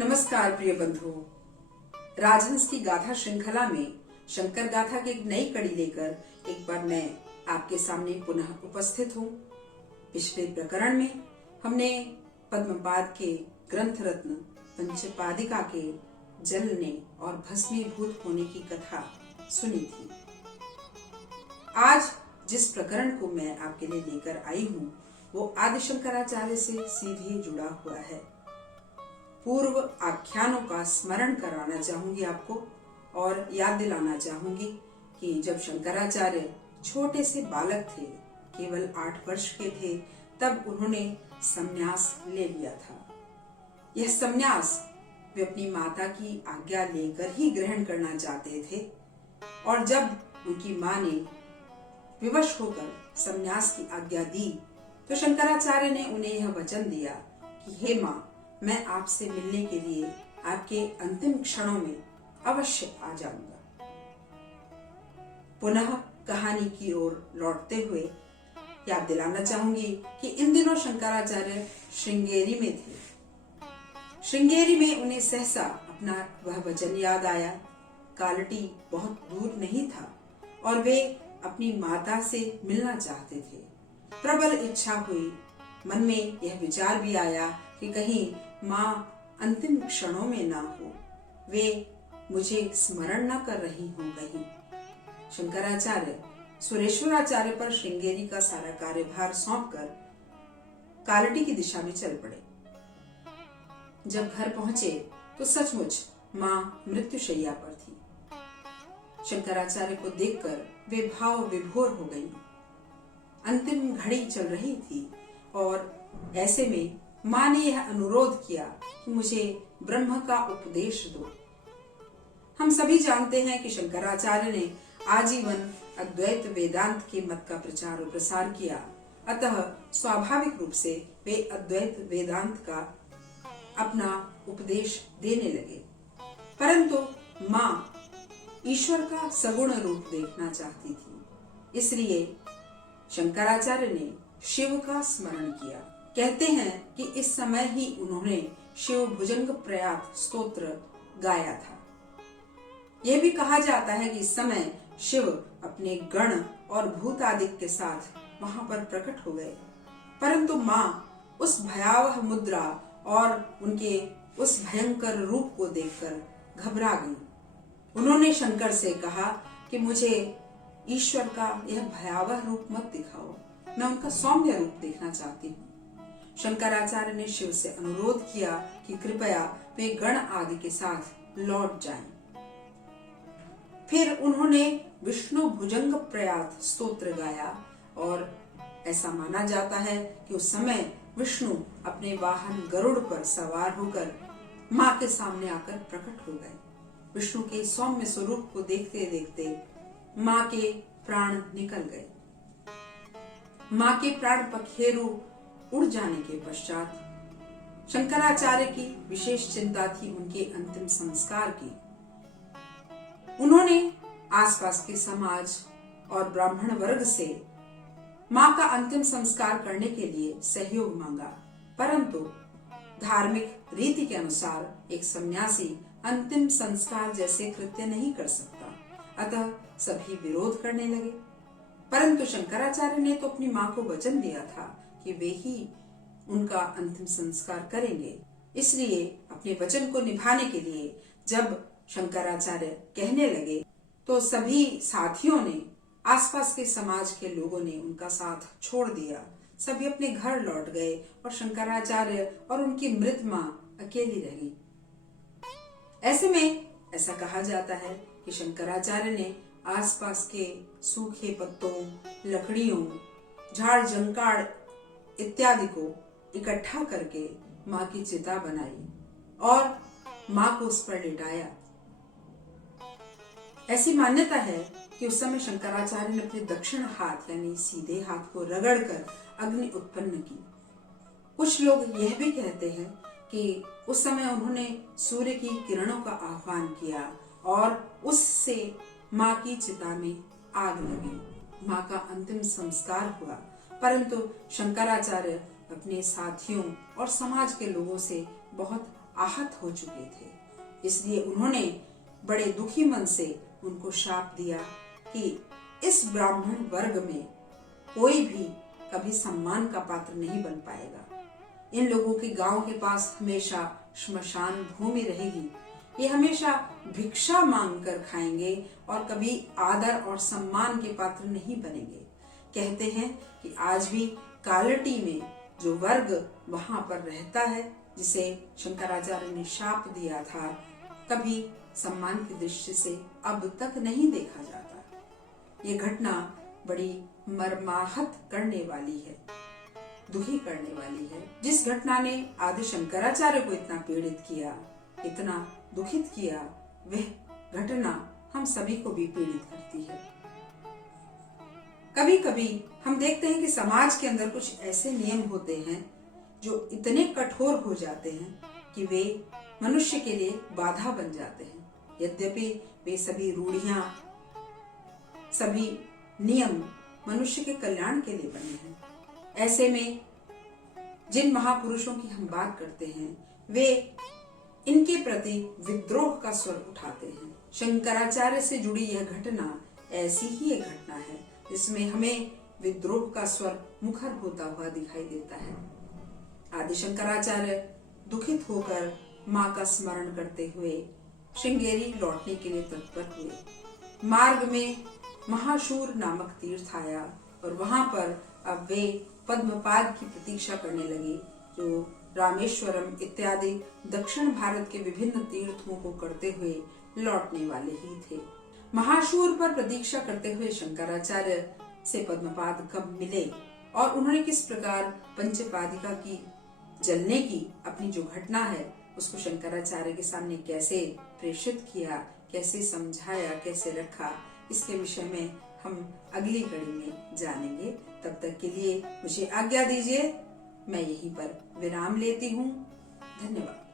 नमस्कार प्रिय बंधुओं, राजहंस की गाथा श्रृंखला में शंकर गाथा की एक नई कड़ी लेकर एक बार मैं आपके सामने पुनः उपस्थित हूँ। पिछले प्रकरण में हमने पद्मपाद के ग्रंथ रत्न पंचपादिका के जलने और भस्मीभूत होने की कथा सुनी थी। आज जिस प्रकरण को मैं आपके लिए लेकर आई हूँ वो आदि शंकराचार्य से सीधे जुड़ा हुआ है। पूर्व आख्यानों का स्मरण कराना चाहूंगी आपको और याद दिलाना चाहूंगी कि जब शंकराचार्य छोटे से बालक थे, केवल 8 वर्ष के थे, तब उन्होंने संन्यास ले लिया था। यह संन्यास वे अपनी माता की आज्ञा लेकर ही ग्रहण करना चाहते थे और जब उनकी मां ने विवश होकर संन्यास की आज्ञा दी तो शंकराचार्य ने उन्हें यह वचन दिया कि हे मां, मैं आपसे मिलने के लिए आपके अंतिम क्षणों में अवश्य आ जाऊंगा। पुनः कहानी की ओर लौटते हुए याद दिलाना चाहूंगी कि इन दिनों शंकराचार्य श्रृंगेरी में थे। श्रृंगेरी में उन्हें सहसा अपना वह वचन याद आया। कालटी बहुत दूर नहीं था और वे अपनी माता से मिलना चाहते थे। प्रबल इच्छा हुई, मन में यह विचार भी आया कि कहीं माँ अंतिम क्षणों में ना हो, वे मुझे स्मरण न कर रही हो कहीं। शंकराचार्य सुरेश्वराचार्य पर श्रृंगेरी का सारा कार्यभार सौंपकर कालटी की दिशा में चल पड़े। जब घर पहुंचे तो सचमुच माँ मृत्युशैया पर थी। शंकराचार्य को देखकर वे भाव विभोर हो गईं। अंतिम घड़ी चल रही थी और ऐसे में माँ ने यह अनुरोध किया कि मुझे ब्रह्म का उपदेश दो। हम सभी जानते हैं कि शंकराचार्य ने आजीवन अद्वैत वेदांत के मत का प्रचार और प्रसार किया, अतः स्वाभाविक रूप से वे अद्वैत वेदांत का अपना उपदेश देने लगे। परंतु माँ ईश्वर का सगुण रूप देखना चाहती थी, इसलिए शंकराचार्य ने शिव का स्मरण किया। कहते हैं कि इस समय ही उन्होंने शिव भुजंग प्रयात स्तोत्र गाया था। यह भी कहा जाता है कि इस समय शिव अपने गण और भूत आदि के साथ वहां पर प्रकट हो गए, परंतु माँ उस भयावह मुद्रा और उनके उस भयंकर रूप को देखकर घबरा गई। उन्होंने शंकर से कहा कि मुझे ईश्वर का यह भयावह रूप मत दिखाओ, मैं उनका सौम्य रूप देखना चाहती हूँ। शंकराचार्य ने शिव से अनुरोध किया कि कृपया वे गण आदि के साथ लौट जाएं। फिर उन्होंने विष्णु भुजंग प्रयात स्तोत्र गाया और ऐसा माना जाता है कि उस समय विष्णु अपने वाहन गरुड़ पर सवार होकर माँ के सामने आकर प्रकट हो गए। विष्णु के सौम्य स्वरूप को देखते देखते माँ के प्राण निकल गए। माँ के प्राण पखेरु उड़ जाने के पश्चात शंकराचार्य की विशेष चिंता थी उनके अंतिम संस्कार की। उन्होंने आसपास के समाज और ब्राह्मण वर्ग से माँ का अंतिम संस्कार करने के लिए सहयोग मांगा, परंतु धार्मिक रीति के अनुसार एक सन्यासी अंतिम संस्कार जैसे कृत्य नहीं कर सकता, अतः सभी विरोध करने लगे। परंतु शंकराचार्य ने तो अपनी माँ को वचन दिया था कि वे ही उनका अंतिम संस्कार करेंगे। इसलिए अपने वचन को निभाने के लिए जब शंकराचार्य कहने लगे तो सभी साथियों ने, आसपास के समाज के लोगों ने उनका साथ छोड़ दिया। सभी अपने घर लौट गए और शंकराचार्य और उनकी मृत माँ अकेली रह गई। ऐसे में ऐसा कहा जाता है कि शंकराचार्य ने आसपास के सूखे पत्तों, लकड़ियों, झाड़ जंकाड़ इत्यादि को इकट्ठा करके माँ की चिता बनाई और माँ को उस पर लिटाया। ऐसी मान्यता है कि उस समय शंकराचार्य ने अपने दक्षिण हाथ यानी सीधे हाथ को रगड़कर अग्नि उत्पन्न की। कुछ लोग यह भी कहते हैं कि उस समय उन्होंने सूर्य की किरणों का आह्वान किया और उससे माँ की चिता में आग लगी। माँ का अंतिम संस्कार हुआ, परंतु शंकराचार्य अपने साथियों और समाज के लोगों से बहुत आहत हो चुके थे। इसलिए उन्होंने बड़े दुखी मन से उनको शाप दिया कि इस ब्राह्मण वर्ग में कोई भी कभी सम्मान का पात्र नहीं बन पाएगा। इन लोगों के गांव के पास हमेशा श्मशान भूमि रहेगी। ये हमेशा भिक्षा मांग कर खाएंगे और कभी आदर और सम्मान के पात्र नहीं बनेंगे। कहते हैं कि आज भी कालटी में जो वर्ग वहां पर रहता है, जिसे शंकराचार्य ने शाप दिया था, कभी सम्मान की दृष्टि से अब तक नहीं देखा जाता। ये घटना बड़ी मर्माहत करने वाली है, दुखी करने वाली है। जिस घटना ने आदि शंकराचार्य को इतना पीड़ित किया, इतना दुखित किया, वह घटना हम सभी को भी पीड़ित करती है। कभी कभी हम देखते हैं कि समाज के अंदर कुछ ऐसे नियम होते हैं जो इतने कठोर हो जाते हैं कि वे मनुष्य के लिए बाधा बन जाते हैं। यद्यपि वे सभी रूढ़ियां, सभी नियम मनुष्य के कल्याण के लिए बने हैं। ऐसे में जिन महापुरुषों की हम बात करते हैं, वे इनके प्रति विद्रोह का स्वर उठाते हैं। शंकराचार्य से जुड़ी यह घटना ऐसी ही एक घटना है जिसमें हमें विद्रोह का स्वर मुखर होता हुआ दिखाई देता है। आदि शंकराचार्य दुखित होकर मां का स्मरण करते हुए श्रृंगेरी लौटने के लिए तत्पर हुए। मार्ग में महाशूर नामक तीर्थ आया और वहां पर अब वे पद्मपाद की प्रतीक्षा करने लगे, जो रामेश्वरम इत्यादि दक्षिण भारत के विभिन्न तीर्थों को करते हुए लौटने वाले ही थे। महाशूर पर प्रतीक्षा करते हुए शंकराचार्य से पद्मपाद कब मिले और उन्होंने किस प्रकार पंचपादिका की जलने की अपनी जो घटना है उसको शंकराचार्य के सामने कैसे प्रेषित किया, कैसे समझाया, कैसे रखा, इसके विषय में हम अगली कड़ी में जानेंगे। तब तक के लिए मुझे आज्ञा दीजिए, मैं यहीं पर विराम लेती हूँ। धन्यवाद।